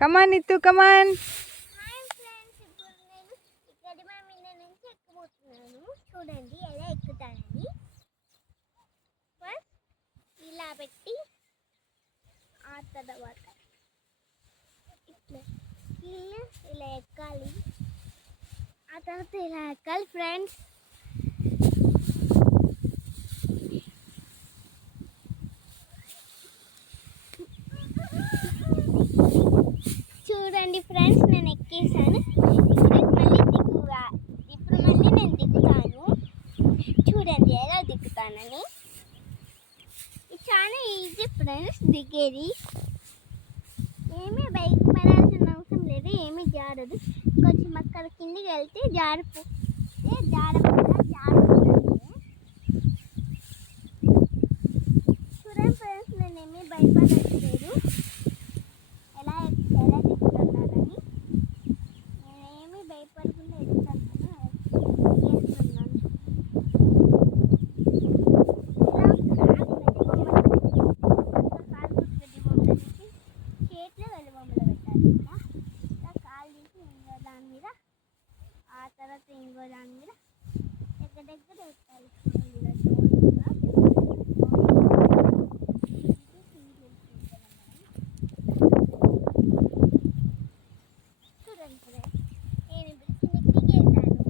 కమాన్ నిత్తు కమాన్. Hi friends, ఇప్పుడు నేను ఈ గడిమ మీద నుంచి ఎక్కబోతున్నాను. చూడండి ఎలా ఎక్కుతానని. ఫస్ట్ ఇలా పెట్టి ఆ తర్వాత ఇట్లా ఇలా ఎక్కాలి. ఆ తర్వాత ఇలా ఎక్కాలి ఫ్రెండ్స్. చూడండి ఫ్రెండ్స్, నేను ఎక్కేసాను. ఇప్పుడు మళ్ళీ నేను దిగుతాను. చూడండి ఎలా దిగుతానని. ఇది చాలా ఈజీ ఫ్రెండ్స్ దిగేది. ఏమీ బైక్ పడాల్సిన అవసరం లేదు, ఏమీ జారదు. కొంచెం అక్కడ కిందికి వెళ్తే జారకుండా చూడండి ఫ్రెండ్స్, నేనేమీ భయపడట్లేదు. ఎలా దిగుతున్నానని నేనేమీ భయపడకుండా ఎదుగుతున్నాను. చేతిలో వెలుబొమ్మలు పెట్టాలి. ఇలా కాలు తీసి ఇంకో దాని మీద, ఆ తర్వాత ఇంకో దాని మీద దగ్గర పెట్టాలి. ఇలా